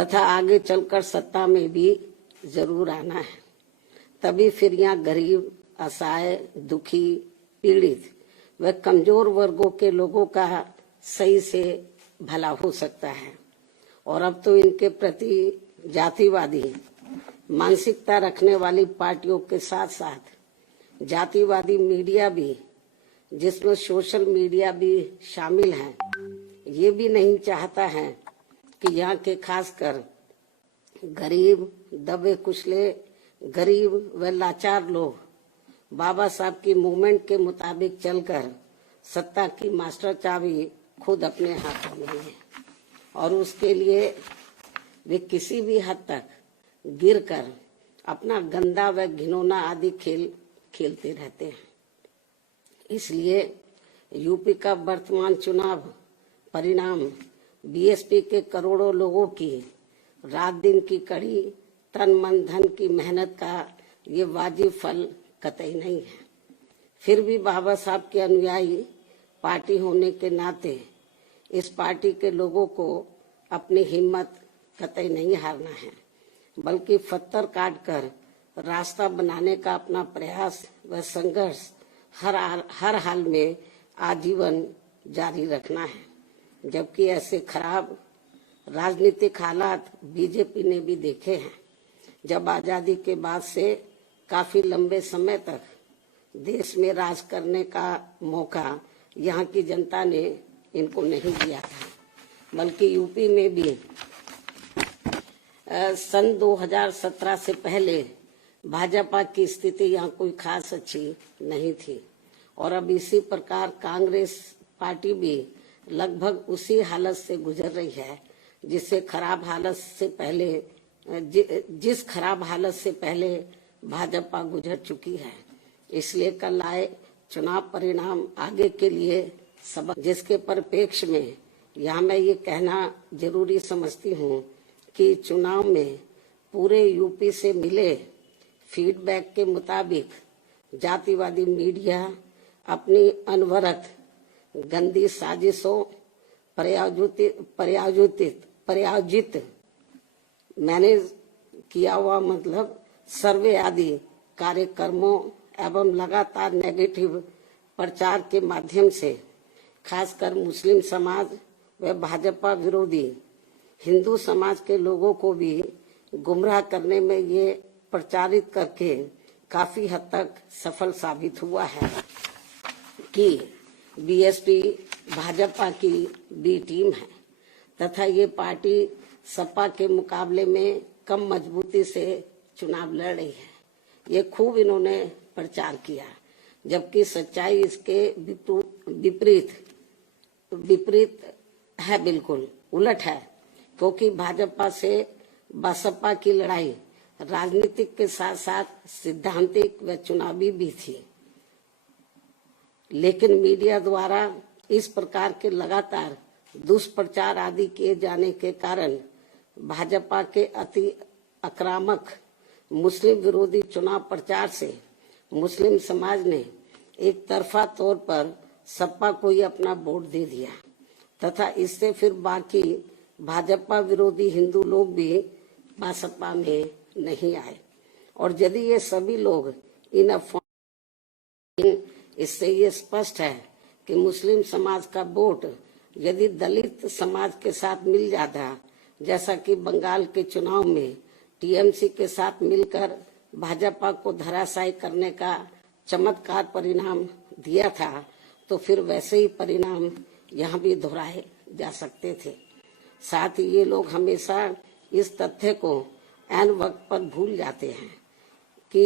तथा आगे चलकर सत्ता में भी जरूर आना है। तभी फिर यहाँ गरीब, असहाय, दुखी, पीड़ित व कमजोर वर्गों के लोगों का सही से भला हो सकता है। और अब तो इनके प्रति जातिवादी मानसिकता रखने वाली पार्टियों के साथ साथ जातिवादी मीडिया भी, जिसमें सोशल मीडिया भी शामिल है, ये भी नहीं चाहता है कि यहाँ के खासकर गरीब, दबे कुचले, गरीब व लाचार लोग बाबा साहब की मूवमेंट के मुताबिक चलकर सत्ता की मास्टर चाबी खुद अपने हाथों में है और उसके लिए वे किसी भी हद तक गिरकर अपना गंदा व घिनौना आदि खेल खेलते रहते हैं। इसलिए यूपी का वर्तमान चुनाव परिणाम बीएसपी के करोड़ों लोगों की रात दिन की कड़ी तन मन धन की मेहनत का ये वाजिब फल कतई नहीं है। फिर भी बाबा साहब के अनुयायी पार्टी होने के नाते इस पार्टी के लोगों को अपनी हिम्मत कतई नहीं हारना है, बल्कि पत्थर काटकर रास्ता बनाने का अपना प्रयास व संघर्ष हर हाल में आजीवन जारी रखना है। जबकि ऐसे खराब राजनीतिक हालात बीजेपी ने भी देखे हैं, जब आजादी के बाद से काफी लंबे समय तक देश में राज करने का मौका यहाँ की जनता ने इनको नहीं दिया था, बल्कि यूपी में भी सन 2017 से पहले भाजपा की स्थिति यहाँ कोई खास अच्छी नहीं थी। और अब इसी प्रकार कांग्रेस पार्टी भी लगभग उसी हालत से गुजर रही है जिस खराब हालत से पहले भाजपा गुजर चुकी है। इसलिए कल आए चुनाव परिणाम आगे के लिए सबक, जिसके परिप्रेक्ष्य में यहाँ मैं ये कहना जरूरी समझती हूँ कि चुनाव में पूरे यूपी से मिले फीडबैक के मुताबिक जातिवादी मीडिया अपनी अनवरत गंदी साजिशों प्रायोजित मैनेज किया हुआ मतलब सर्वे आदि कार्यक्रमों एवं लगातार नेगेटिव प्रचार के माध्यम से खासकर मुस्लिम समाज व भाजपा विरोधी हिंदू समाज के लोगों को भी गुमराह करने में ये प्रचारित करके काफी हद तक सफल साबित हुआ है कि बीएसपी भाजपा की बी टीम है तथा ये पार्टी सपा के मुकाबले में कम मजबूती से चुनाव लड़ रही है। ये खूब इन्होंने प्रचार किया, जबकि सच्चाई इसके विपरीत है, बिल्कुल उलट है। क्योंकि भाजपा से बसपा की लड़ाई राजनीतिक के साथ साथ सिद्धांतिक व चुनावी भी थी, लेकिन मीडिया द्वारा इस प्रकार के लगातार दुष्प्रचार आदि किए जाने के कारण भाजपा के अति आक्रामक मुस्लिम विरोधी चुनाव प्रचार से मुस्लिम समाज ने एक तरफा तौर पर सपा को ही अपना वोट दे दिया तथा इससे फिर बाकी भाजपा विरोधी हिंदू लोग भी बसपा में नहीं आए। और यदि ये सभी लोग इन अफवाहों, इससे ये स्पष्ट है कि मुस्लिम समाज का वोट यदि दलित समाज के साथ मिल जाता, जैसा कि बंगाल के चुनाव में टीएमसी के साथ मिलकर भाजपा को धराशायी करने का चमत्कार परिणाम दिया था, तो फिर वैसे ही परिणाम यहाँ भी दोहराए जा सकते थे। साथ ही ये लोग हमेशा इस तथ्य को ऐन वक्त पर भूल जाते हैं कि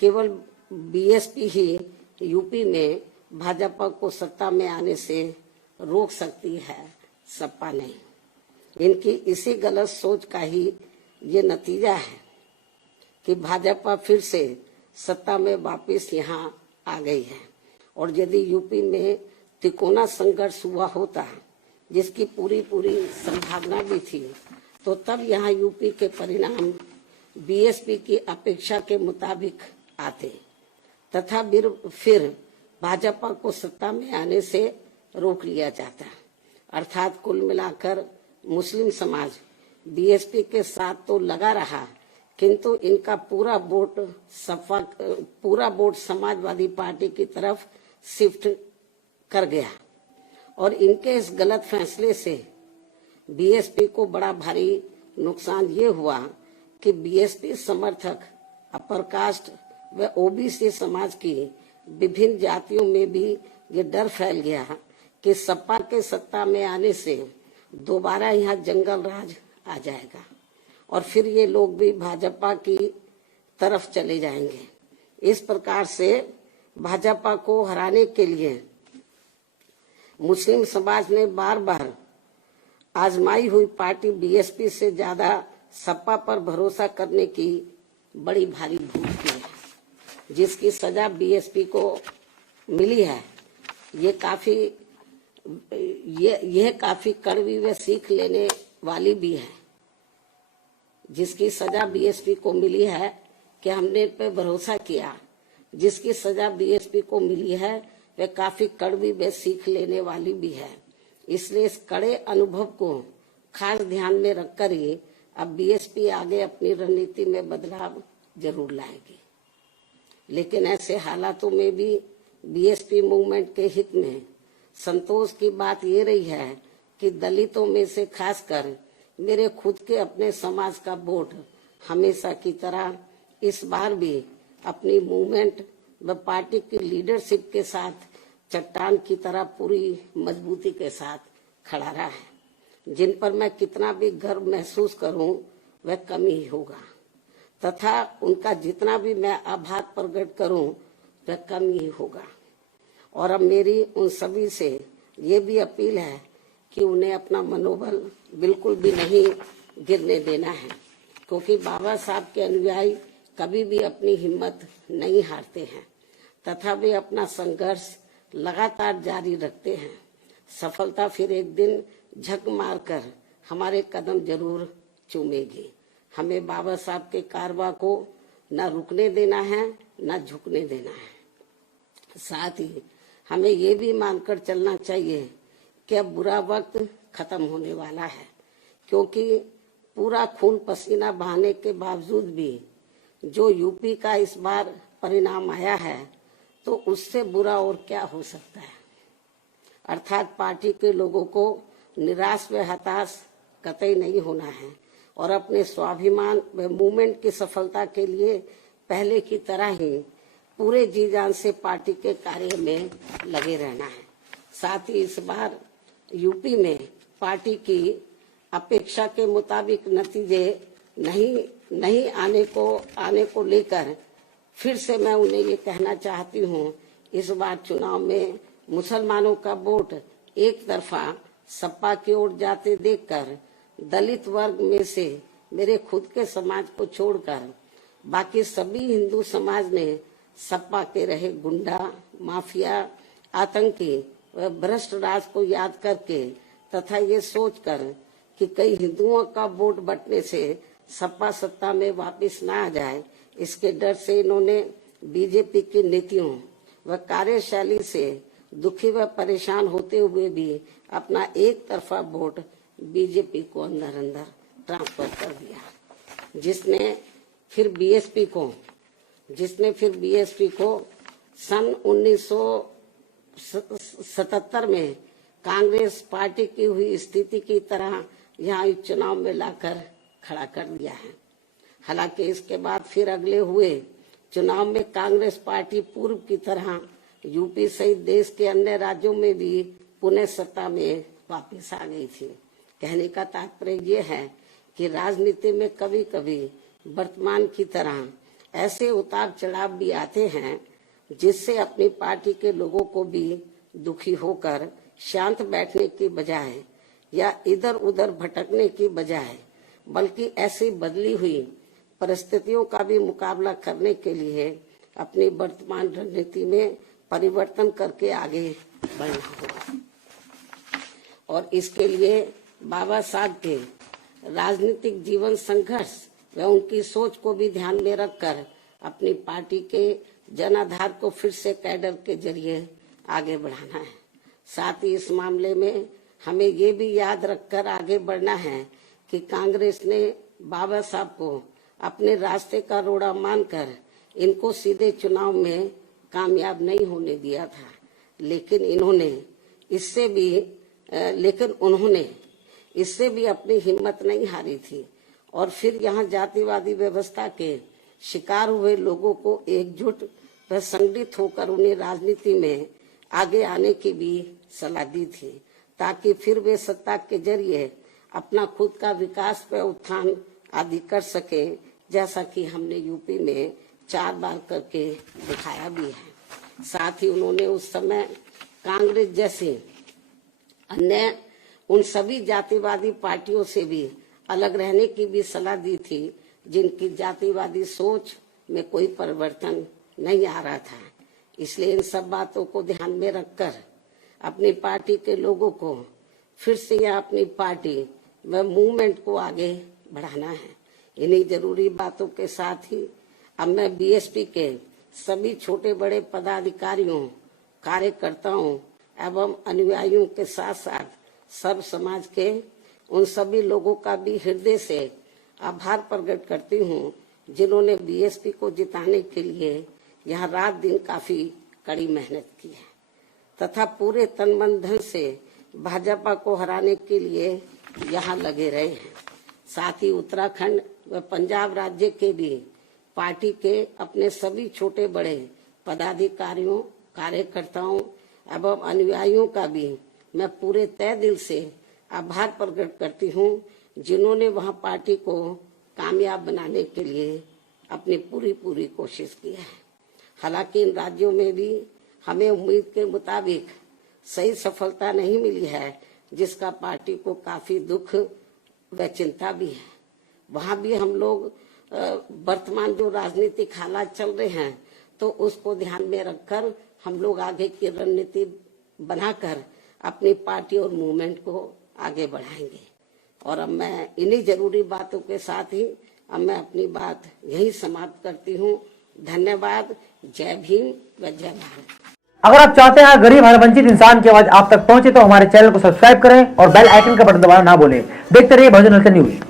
केवल बीएसपी ही यूपी में भाजपा को सत्ता में आने से रोक सकती है, सपा नहीं। इनकी इसी गलत सोच का ही ये नतीजा है कि भाजपा फिर से सत्ता में वापस यहाँ आ गई है। और यदि यूपी में तिकोना संघर्ष हुआ होता, जिसकी पूरी संभावना भी थी, तो तब यहाँ यूपी के परिणाम बीएसपी की अपेक्षा के मुताबिक आते तथा फिर भाजपा को सत्ता में आने से रोक लिया जाता। अर्थात कुल मिलाकर मुस्लिम समाज बीएसपी के साथ तो लगा रहा, किंतु इनका पूरा वोट समाजवादी पार्टी की तरफ शिफ्ट कर गया और इनके इस गलत फैसले से बीएसपी को बड़ा भारी नुकसान ये हुआ कि बीएसपी समर्थक अपर कास्ट व ओबीसी समाज की विभिन्न जातियों में भी ये डर फैल गया कि सपा के सत्ता में आने से दोबारा यहाँ जंगल राज आ जाएगा और फिर ये लोग भी भाजपा की तरफ चले जाएंगे। इस प्रकार से भाजपा को हराने के लिए मुस्लिम समाज ने बार बार आजमाई हुई पार्टी बीएसपी से ज्यादा सपा पर भरोसा करने की बड़ी भारी भूल की है, जिसकी सजा बीएसपी को मिली है। यह काफी कड़वी व सीख लेने वाली भी है। जिसकी सजा बीएसपी को मिली है कि हमने इन पे भरोसा किया, जिसकी सजा बीएसपी को मिली है वह काफी कड़वी व सीख लेने वाली भी है। इसलिए इस कड़े अनुभव को खास ध्यान में रखकर ही अब बीएसपी आगे अपनी रणनीति में बदलाव जरूर लाएगी। लेकिन ऐसे हालातों में भी बीएसपी मूवमेंट के हित में संतोष की बात ये रही है कि दलितों में से खासकर मेरे खुद के अपने समाज का वोट हमेशा की तरह इस बार भी अपनी मूवमेंट व पार्टी की लीडरशिप के साथ चट्टान की तरह पूरी मजबूती के साथ खड़ा रहा है। जिन पर मैं कितना भी गर्व महसूस करूं वह कम ही होगा तथा उनका जितना भी मैं आभार प्रकट करूं वह कम ही होगा। और अब मेरी उन सभी से ये भी अपील है कि उन्हें अपना मनोबल बिल्कुल भी नहीं गिरने देना है, क्योंकि बाबा साहब के अनुयायी कभी भी अपनी हिम्मत नहीं हारते हैं तथा वे अपना संघर्ष लगातार जारी रखते हैं। सफलता फिर एक दिन झक मारकर हमारे कदम जरूर चूमेगी। हमें बाबा साहब के कारवां को न रुकने देना है न झुकने देना है। साथ ही हमें ये भी मानकर चलना चाहिए कि अब बुरा वक्त खत्म होने वाला है, क्योंकि पूरा खून पसीना बहाने के बावजूद भी जो यूपी का इस बार परिणाम आया है तो उससे बुरा और क्या हो सकता है। अर्थात पार्टी के लोगों को निराश व हताश कतई नहीं होना है और अपने स्वाभिमान व मूवमेंट की सफलता के लिए पहले की तरह ही पूरे जी जान से पार्टी के कार्य में लगे रहना है। साथ ही इस बार यूपी में पार्टी की अपेक्षा के मुताबिक नतीजे नहीं आने को लेकर फिर से मैं उन्हें ये कहना चाहती हूँ, इस बार चुनाव में मुसलमानों का वोट एक तरफा सपा की ओर जाते देखकर दलित वर्ग में से मेरे खुद के समाज को छोड़कर बाकी सभी हिंदू समाज ने सपा के रहे गुंडा, माफिया, आतंकी व भ्रष्ट राज को याद करके तथा ये सोचकर कि कई हिंदुओं का वोट बंटने से सपा सत्ता में वापस न आ जाए, इसके डर से इन्होंने बीजेपी की नीतियों व कार्यशैली से दुखी व परेशान होते हुए भी अपना एक तरफा वोट बीजेपी को अंदर अंदर ट्रांसफर कर दिया, जिसने फिर बीएसपी को सन 1977 में कांग्रेस पार्टी की हुई स्थिति की तरह यहाँ चुनाव में लाकर खड़ा कर दिया है। हालांकि इसके बाद फिर अगले हुए चुनाव में कांग्रेस पार्टी पूर्व की तरह यूपी सहित देश के अन्य राज्यों में भी पुनः सत्ता में वापस आ गई थी। कहने का तात्पर्य ये है कि राजनीति में कभी कभी वर्तमान की तरह ऐसे उतार चढ़ाव भी आते हैं जिससे अपनी पार्टी के लोगों को भी दुखी होकर शांत बैठने की बजाय या इधर उधर भटकने की बजाय बल्कि ऐसी बदली हुई परिस्थितियों का भी मुकाबला करने के लिए अपनी वर्तमान रणनीति में परिवर्तन करके आगे बढ़ना होगा। और इसके लिए बाबा साहब के राजनीतिक जीवन संघर्ष व उनकी सोच को भी ध्यान में रखकर अपनी पार्टी के जनाधार को फिर से कैडर के जरिए आगे बढ़ाना है। साथ ही इस मामले में हमें ये भी याद रखकर आगे बढ़ना है कि कांग्रेस ने बाबा साहब को अपने रास्ते का रोड़ा मानकर इनको सीधे चुनाव में कामयाब नहीं होने दिया था, लेकिन उन्होंने इससे भी अपनी हिम्मत नहीं हारी थी और फिर यहाँ जातिवादी व्यवस्था के शिकार हुए लोगों को एकजुट व संगठित होकर उन्हें राजनीति में आगे आने की भी सलाह दी थी, ताकि फिर वे सत्ता के जरिए अपना खुद का विकास व उत्थान आदि कर सके, जैसा कि हमने यूपी में 4 बार करके दिखाया भी है। साथ ही उन्होंने उस समय कांग्रेस जैसी अन्य उन सभी जातिवादी पार्टियों से भी अलग रहने की भी सलाह दी थी, जिनकी जातिवादी सोच में कोई परिवर्तन नहीं आ रहा था। इसलिए इन सब बातों को ध्यान में रखकर अपनी पार्टी के लोगों को फिर से यह अपनी पार्टी व मूवमेंट को आगे बढ़ाना है। इन्हीं जरूरी बातों के साथ ही अब मैं बीएसपी के सभी छोटे बड़े पदाधिकारियों, कार्यकर्ताओं एवं अनुयायियों के साथ साथ सब समाज के उन सभी लोगों का भी हृदय से आभार प्रकट करती हूँ, जिन्होंने बीएसपी को जिताने के लिए यहाँ रात दिन काफी कड़ी मेहनत की है तथा पूरे तन मन धन से भाजपा को हराने के लिए यहाँ लगे रहे हैं। साथ ही उत्तराखंड व पंजाब राज्य के भी पार्टी के अपने सभी छोटे बड़े पदाधिकारियों, कार्यकर्ताओं एवं अनुयायियों का भी मैं पूरे तय दिल से आभार प्रकट करती हूँ, जिन्होंने वहां पार्टी को कामयाब बनाने के लिए अपनी पूरी कोशिश की है। हालांकि इन राज्यों में भी हमें उम्मीद के मुताबिक सही सफलता नहीं मिली है, जिसका पार्टी को काफी दुख व चिंता भी है। वहां भी हम लोग वर्तमान जो राजनीतिक हालात चल रहे हैं, तो उसको ध्यान में रखकर हम लोग आगे की रणनीति बनाकर अपनी पार्टी और मूवमेंट को आगे बढ़ाएंगे। और अब मैं इन्हीं जरूरी बातों के साथ ही अब मैं अपनी बात यही समाप्त करती हूँ। धन्यवाद। जय भीम व जय भारत। अगर आप चाहते हैं गरीब हर वंचित इंसान की आवाज आप तक पहुंचे तो हमारे चैनल को सब्सक्राइब करें और बेल आइकन का बटन दबाना ना भूलें। देखते रहिए बहुजन हलचल न्यूज।